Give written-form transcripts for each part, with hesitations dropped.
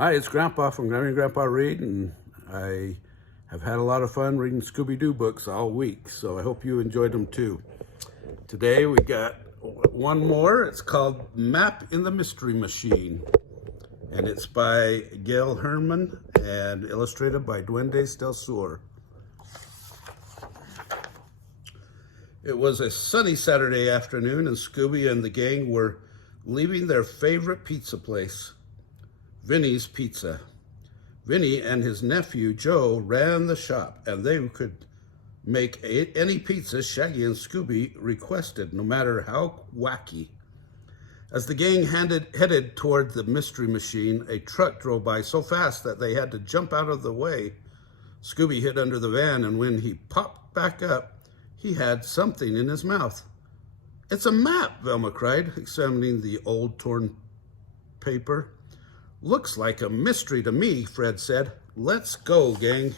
Hi, it's Grandpa from Grammy and Grandpa Read, and I have had a lot of fun reading Scooby-Doo books all week, so I hope you enjoyed them too. Today we got one more. It's called Map in the Mystery Machine, and it's by Gail Herman and illustrated by Duendes del Sur. It was a sunny Saturday afternoon, and Scooby and the gang were leaving their favorite pizza place, Vinny's Pizza. Vinny and his nephew Joe ran the shop, and they could make any pizza Shaggy and Scooby requested, no matter how wacky. As the gang headed toward the mystery machine, a truck drove by so fast that they had to jump out of the way. Scooby hid under the van, and when he popped back up, he had something in his mouth. "It's a map," Velma cried, examining the old torn paper. "Looks like a mystery to me," Fred said. "Let's go, gang."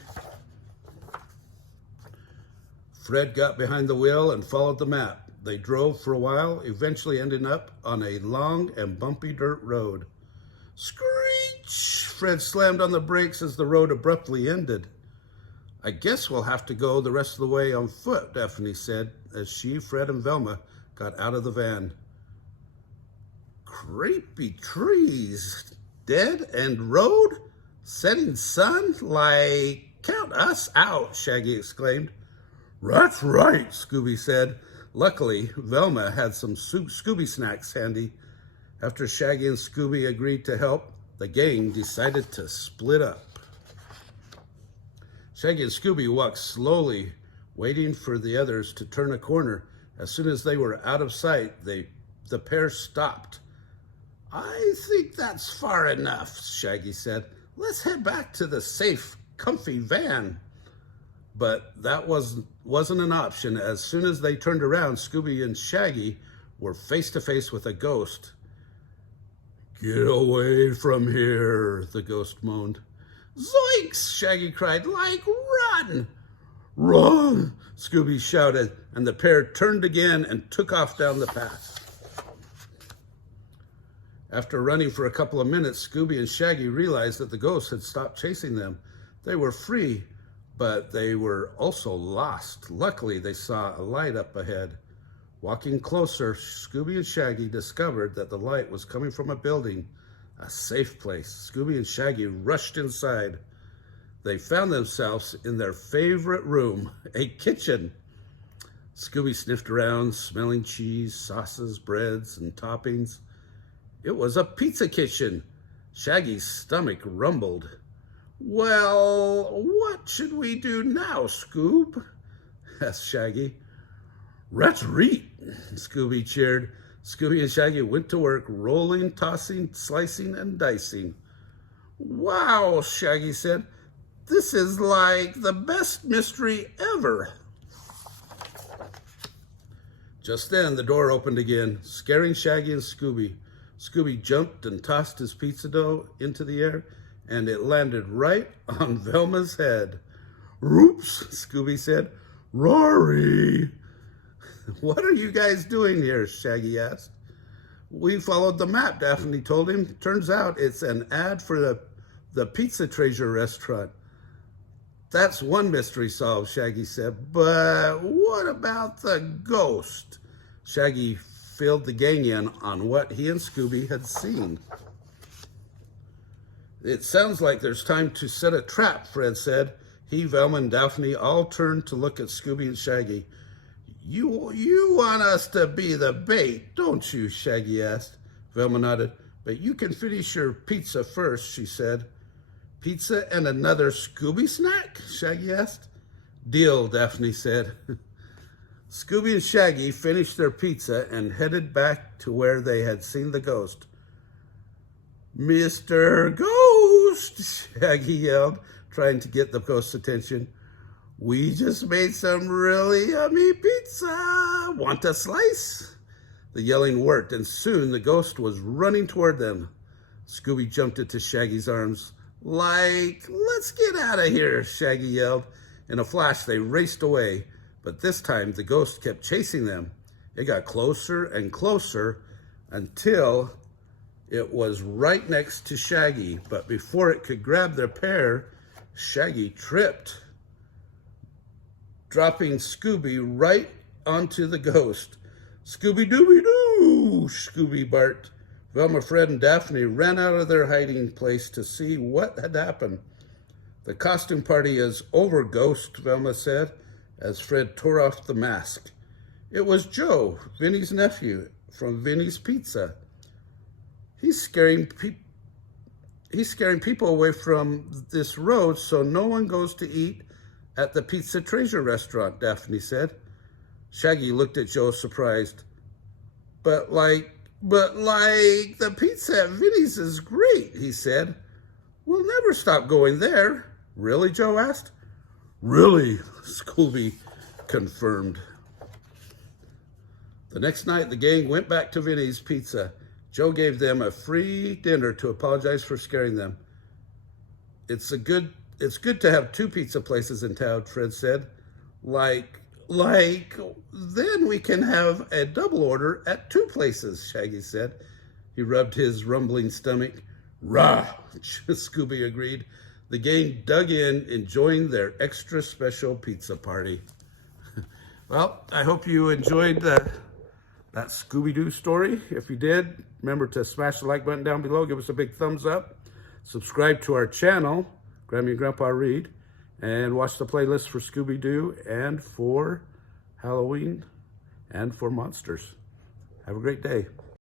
Fred got behind the wheel and followed the map. They drove for a while, eventually ending up on a long and bumpy dirt road. Screech! Fred slammed on the brakes as the road abruptly ended. "I guess we'll have to go the rest of the way on foot," Daphne said as she, Fred, and Velma got out of the van. "Creepy trees, dead end road, setting sun, like count us out," Shaggy exclaimed. "That's right," Scooby said. Luckily, Velma had some Scooby snacks handy. After Shaggy and Scooby agreed to help, the gang decided to split up. Shaggy and Scooby walked slowly, waiting for the others to turn a corner. As soon as they were out of sight, the pair stopped. "I think that's far enough," Shaggy said. "Let's head back to the safe, comfy van." But that wasn't an option. As soon as they turned around, Scooby and Shaggy were face to face with a ghost. "Get away from here," the ghost moaned. "Zoinks!" Shaggy cried. "Like, run!" "Run!" Scooby shouted, and the pair turned again and took off down the path. After running for a couple of minutes, Scooby and Shaggy realized that the ghost had stopped chasing them. They were free, but they were also lost. Luckily, they saw a light up ahead. Walking closer, Scooby and Shaggy discovered that the light was coming from a building, a safe place. Scooby and Shaggy rushed inside. They found themselves in their favorite room, a kitchen. Scooby sniffed around, smelling cheese, sauces, breads, and toppings. It was a pizza kitchen. Shaggy's stomach rumbled. "Well, what should we do now, Scoob?" asked Shaggy. "Let's read," Scooby cheered. Scooby and Shaggy went to work, rolling, tossing, slicing, and dicing. "Wow," Shaggy said. "This is like the best mystery ever." Just then, the door opened again, scaring Shaggy and Scooby. Scooby jumped and tossed his pizza dough into the air, and it landed right on Velma's head. "Oops," Scooby said. "Rory." "What are you guys doing here?" Shaggy asked. "We followed the map," Daphne told him. "Turns out it's an ad for the Pizza Treasure restaurant." "That's one mystery solved," Shaggy said. "But what about the ghost?" Shaggy filled the gang in on what he and Scooby had seen. "It sounds like there's time to set a trap," Fred said. He, Velma, and Daphne all turned to look at Scooby and Shaggy. You want us to be the bait, don't you?" Shaggy asked. Velma nodded. "But you can finish your pizza first," she said. "Pizza and another Scooby snack?" Shaggy asked. "Deal," Daphne said. Scooby and Shaggy finished their pizza and headed back to where they had seen the ghost. "Mr. Ghost!" Shaggy yelled, trying to get the ghost's attention. "We just made some really yummy pizza. Want a slice?" The yelling worked, and soon the ghost was running toward them. Scooby jumped into Shaggy's arms. "Like, let's get out of here," Shaggy yelled. In a flash, they raced away. But this time, the ghost kept chasing them. It got closer and closer until It was right next to Shaggy, but before it could grab their pair, Shaggy tripped, dropping Scooby right onto the ghost. Scooby-Dooby-Doo! Scooby barked. Velma, Fred, and Daphne ran out of their hiding place to see what had happened. The costume party is over, Ghost, Velma said, as Fred tore off the mask. It was Joe, Vinny's nephew, from Vinny's Pizza. He's scaring people away from this road so no one goes to eat at the Pizza Treasure restaurant, Daphne said. Shaggy looked at Joe surprised. But the pizza at Vinny's is great, he said. We'll never stop going there. Really, Joe asked. Really, Scooby confirmed. The next night, the gang went back to Vinny's Pizza. Joe gave them a free dinner to apologize for scaring them. It's good to have two pizza places in town, Fred said. Then we can have a double order at two places, Shaggy said. He rubbed his rumbling stomach. Rah, Scooby agreed. The gang dug in, enjoying their extra special pizza party. Well, I hope you enjoyed that Scooby-Doo story. If you did, remember to smash the like button down below. Give us a big thumbs up. Subscribe to our channel, Grammy and Grandpa Read, and watch the playlist for Scooby-Doo and for Halloween and for monsters. Have a great day.